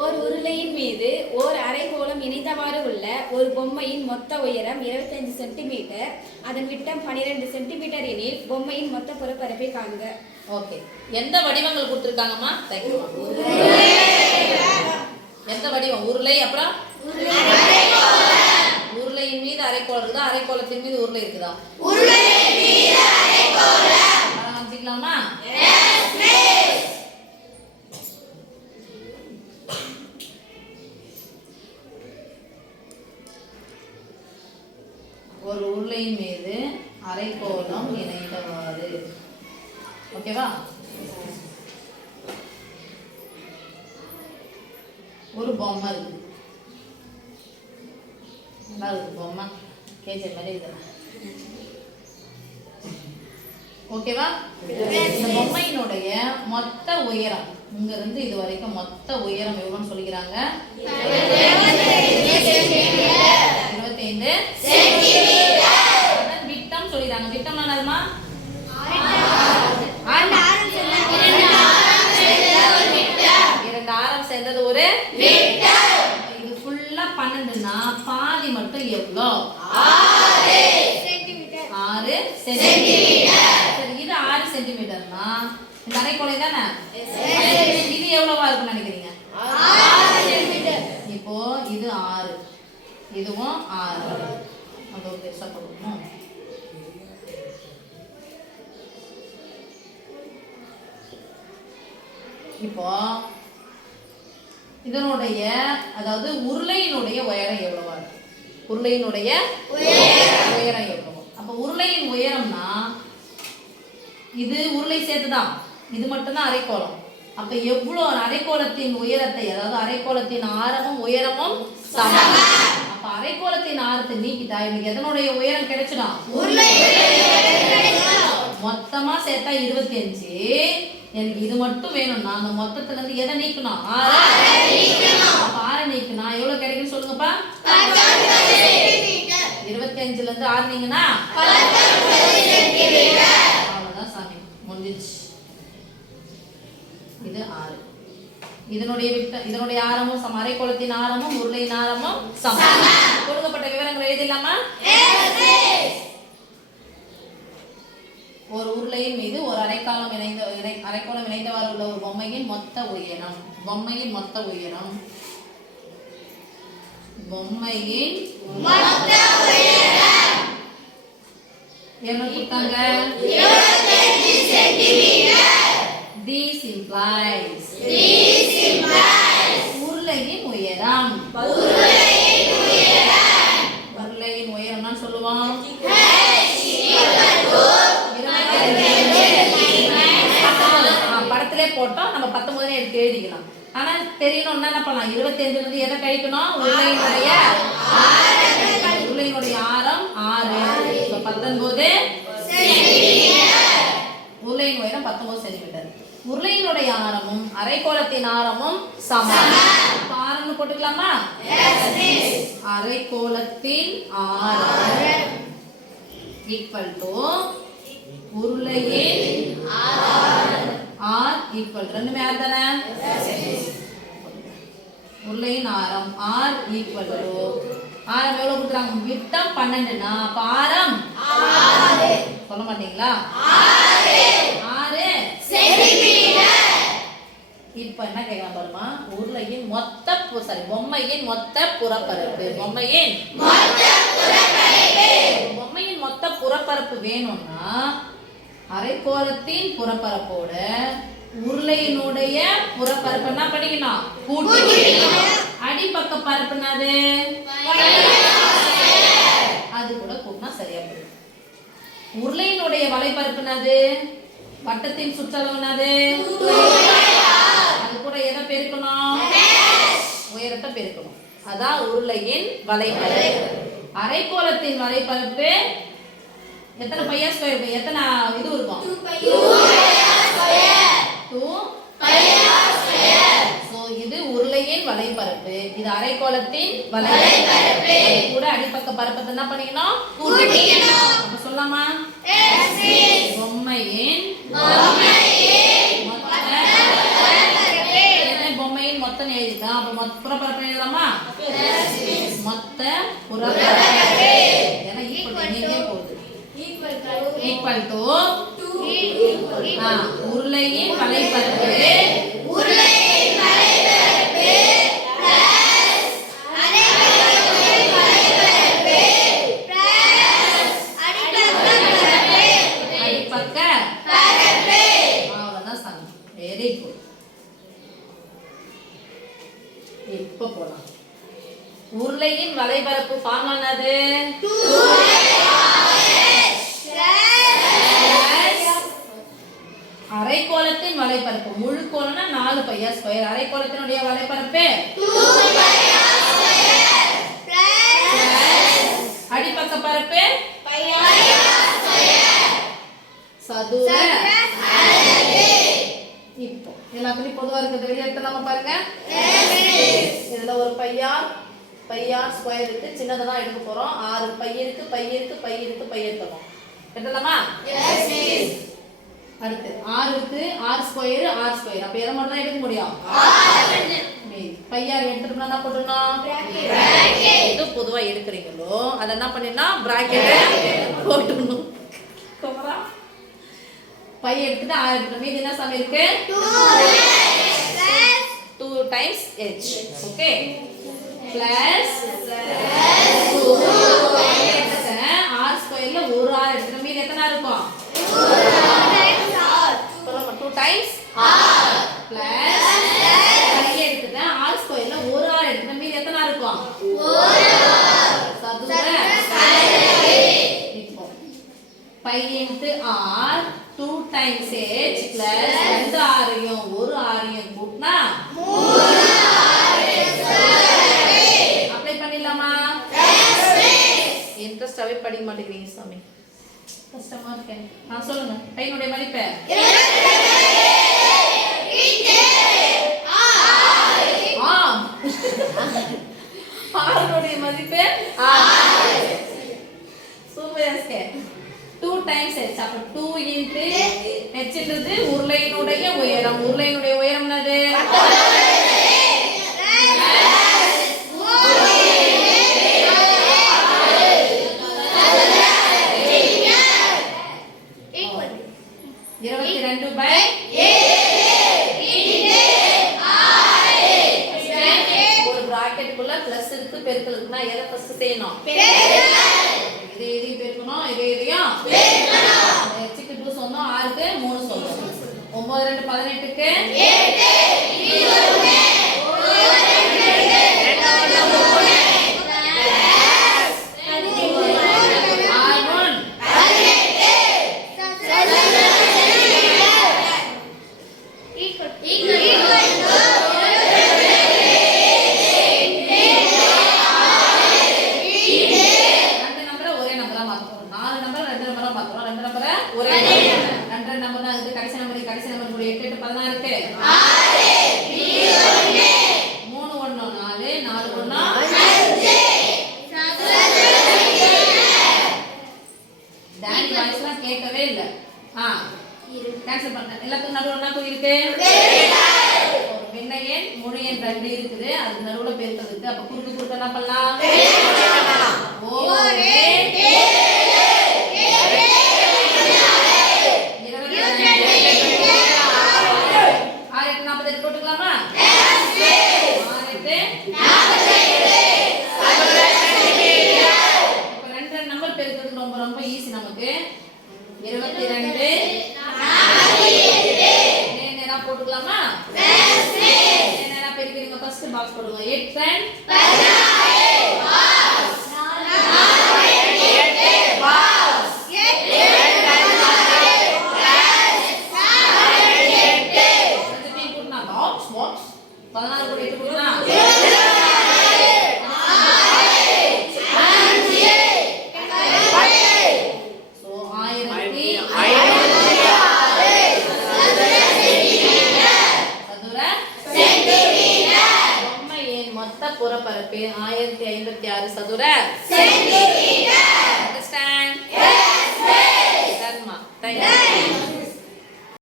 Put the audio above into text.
ஓர் உருளையின் மீது ஓர் அரைக்கோளம் இணைந்தவாறு உள்ள ஒரு பொம்மையின் மொத்த உயரம் 25 சென்டிமீட்டர். அதன் விட்டம் 12 சென்டிமீட்டர் எனில் பொம்மையின் மொத்த புறப்பரப்பை காண்க. ஓகே. எந்த வடிவங்கள் கொடுத்துருக்காங்கம்மா? எந்த வடிவம்? உருளை அப்புறம்? உருளையின் மீது அரைக்கோளம் இருக்குதா? அரைக்கோளத்தின் மீது உருளை இருக்குதா? காமிச்சிக்கலாமா அரைக்கோளம் இணைந்தவாறு. ஓகேவா ஒரு பொம்மை இருக்கு நல்லா இருக்கு பொம்மை. கேஜே மாதிரி இது ஓகேவா இந்த பொம்மையினுடைய மொத்த உயரம் இங்க இருந்து இது வரைக்கும் மொத்த உயரம் எவ்வளோன்னு சொல்லிக்கிறாங்க? இருபத்தைந்து. சொல்லிடுறாங்க விட்டம் என்னதுமா இரண்டு ஆரம் சேர்ந்தது ஒரு இது ஃபுல்லா பன்னெண்டுன்னா பாதி மட்டும் எவ்வளோ? ஆறு சென்டிமீட்டர். சரி இது ஆறு சென்டிமீட்டர்னா? அரைக்கோளை தானே? இது எவ்வளவா இருக்கும்னு நினைக்கிறீங்க? இப்போ இது ஆறு. இதுவும் ஆறு. அது பெருசா போடணும் இப்போ இதனுடைய அதாவது உருளையினுடைய உயரம் எவ்வளவா இருக்கு? உருளையினுடைய உயரம். எவ்வளவு? அப்ப உருளையின் உயரம்னா இது உருளை சேர்த்துதான். இது மட்டும்தான் அரைக்கோளம். அப்ப எவ்வளோ அரைக்கோளத்தின் உயரத்தை அதாவது அரைக்கோளத்தின் ஆரமும் உயரமும் சமம். அப்ப அரைக்கோளத்தின் ஆரத்தை நீக்கிட்டா எனக்கு எதனுடைய உயரம் கிடைச்சிடும். மொத்தமா சேர்த்தா இருபத்தி அஞ்சு எனக்கு இது மட்டும் வேணும்னா அந்த மொத்தத்துல இருந்து எதை நீக்கணும்? ஆறு. அப்ப நீக்கினா எவ்வளவு கிடைக்குன்னு சொல்லுங்கப்பா. இருபத்தி அஞ்சுல இருந்து ஆறு நீங்கன்னா அவ்வளவுதான் சாமி. முடிஞ்சிச்சு இது ஆறு. இதனுடைய இதனுடைய ஆரமும் சம. குளத்தின் ஆரமும் உருளையின் ஆரமும் சமம். கொடுக்கப்பட்ட விவரங்கள் எழுதிடலாமா? ஒரு உருளையின் மீது ஒரு அரைக்காலம் இணைந்த இணை அரைக்கோளம் இணைந்தவாறு உள்ள ஒரு பொம்மையின் மொத்த உயரம். பொம்மையின் மொத்த உயரம். பொம்மையின் என்ன கொடுத்தாங்க? This implies உருளையின் உயரம். உருளையின் உயரம்னா சொல்லுவோம். பத்தொன்பது. ஆ, படத்திலே போட்டோம் நம்ம பத்தொன்பதுல எடுத்து எழுதிக்கலாம் ஆனா தெரியணும்னா என்ன பண்ணலாம்? இருபத்தஞ்சுல இருந்து எதை கழிக்கணும்? உருளையினுடைய உருளையினுடைய ஆரம் ஆறு. இப்ப பத்தொன்பது உருளையின் உயரம் பத்தொன்பது சென்டிமீட்டர். உருளையினுடைய ஆரமும் அரைக்கோளத்தின் ஆரமும் சமம். ஆரம்னு போட்டுக்கலாமா? அரைக்கோளத்தின் ஆரம் ஈக்குவல் டு உருளையின் ஆர் ஈக்குவல் ரெண்டுமே ஆர் தானே? உருளையின் ஆரம். ஆர் ஈக்குவல் டு ஆரம் எவ்வளவு கொடுக்குறாங்க? விட்டம் பன்னெண்டுனா அப்ப ஆரம் சொல்ல மாட்டீங்களா? ஆறு. இப்ப என்ன கேட்கலாம் பாருமா? உருளையின் மொத்த சாரி பொம்மையின் மொத்த புறப்பரப்பு. பொம்மையின் பொம்மையின் மொத்த புறப்பரப்பு வேணும்னா அரைக்கோளத்தின் புறப்பரப்போட உருளையினுடைய புறப்பரப்பு என்ன படிக்கணும். கூட்டி. அடிப்பக்க பரப்புனது. அது கூட கூட்டினா சரியா போயிடும். உருளையினுடைய வலைப்பரப்புனது வட்டத்தின் சுற்றளவுனது. அது கூட எதை பெருக்கணும்? உயரத்தை பெருக்கணும். அதான் உருளையின் வலைப்பரப்பு அரைக்கோளத்தின் வலைப்பரப்பு எத்தனை பையா ஸ்கொயர் எத்தனை இது இருக்கும் டூ ஸோ இது உருளையின் வலைப்பரப்பு இது அரைக்கோளத்தின் வலைப்பரப்பு அது கூட அடிப்பக்க பரப்பத்தை என்ன பண்ணிக்கணும். அப்ப சொல்லலாமா பொம்மையின் மொத்த மொத்தம் எழுதிட்டோம் அப்ப மொத்த புறப்பரப்பு எழுதலாமா? மொத்த புறப்பரப்பு. ஏன்னா ஈக்குவல் நீங்களே போகுது. ஈக்குவல் டு உருளையின் வலைப்பரப்பு அடிப்பக்க அவ்வளவுதான் சமம் வெரி குட் இப்ப போலாம் உருளையின் வலைபரப்பு ஃபார்ம் என்னது அரைக்கோளத்தின் வலைப்பரப்பு. முழு கோலம்னா நாலு பையா ஸ்கொயர் அரைக்கோளத்தினுடைய வலைப்பரப்பு? அடிப்பக்க பரப்பு? சதுர. இப்போ எல்லாத்துலயும் பொதுவா இருக்கிறது வெளியே நம்ம பாருங்க. இதுல ஒரு பையா பையார் ஸ்கொயர் இருக்கு சின்னதை தான் எடுக்க போறோம். ஆறு பை இருக்கு பை இருக்கு பை இருக்கு பை எடுத்துக்கோம் எடுத்துலாமா அடுத்து ஆறு இருக்கு ஆறு ஸ்கொயர் ஆறு ஸ்கொயர். அப்ப எதை மட்டும் தான் எடுக்க முடியும். பையார் எடுத்துட்டோம்னா என்ன போட்டுடணும்? எது பொதுவா எடுக்கிறீங்களோ அதை என்ன பண்ணிடணும்? பிராக்கெட் போட்டுடணும். கவரா? பை எடுத்துட்டு ஆறு எடுத்துட்டு மீதி என்ன சமயம் இருக்கு? Two times H okay plus R ஸ்கொயர்ல ஒரு ஆர் எடுத்துட்டு மீதி எத்தனை இருக்கும்? டூ டைம்ஸ் பிளஸ் பை எடுத்துட்டேன். ஆர் ஸ்கொயர்ல ஒரு ஆர் எடுத்துட்டு மீதி எத்தனை இருக்கும்? சதுர இப்போ pi into R two times H plus ரெண்டு ஆரையும் ஆரையும் படிக்க மாட்டேங்கிறீங்க சாமி. கஷ்டமா இருக்கேன் நான் சொல்லுங்க. பையனுடைய மதிப்பு? ஆறுனுடைய மதிப்பு? சூப்பர் இருக்கேன் டூ டைம்ஸ் அப்ப டூ இன்ட்டு ஹெச்ன்றது உருளையினுடைய உயரம் உருளையினுடைய உயரம் என்னது இருபத்தி ரெண்டு பை ஒரு பிராக்கெட்டுக்குள்ள பிளஸ் இருக்கு பெருக்கல் இருக்குன்னா எதை ஃபர்ஸ்ட் செய்யணும்? இது இதையும் பெருக்கணும்? இது இதையும் ஹெச்சுக்கு டூ சொன்னோம் ஆறுக்கு மூணு சொன்னோம். ஒன்பது ரெண்டு பதினெட்டுக்கு ஆறு ஒன் ரெண்டு நம்பரை ஒரே நம்பரா மாத்துறோம் நாலு நம்பர் மாத்துறோம் ரெண்டு நம்பரை ஒரே நம்பர் ரெண்டு நம்பர் தான் இருக்கு கடைசி நம்பர் கடைசி நம்பர் கூட எட்டு எட்டு பதினாறு மூணு ஒண்ணு நாலு நாலு ஒண்ணா டாடி வாய்ஸ்லாம் கேட்கவே இல்ல. ஆ. கேன்சல் பண்ண எல்லாத்துக்கும் நடுவுல என்ன குறி இருக்கு? ஒரு பின்ன எண் முழு எண் ரெண்டு இருக்குது. அதுக்கு நடுவுல பெருக்கிறது அப்ப குறுக்கு குறுக்க என்ன பண்ணலாம். ஓரே போட்டுக்கலாமா? என்ன பிரிக்கிறீங்க ஃபர்ஸ்ட் பாக்ஸ் போடுங்க 8 10 சதுர பொம்மையின்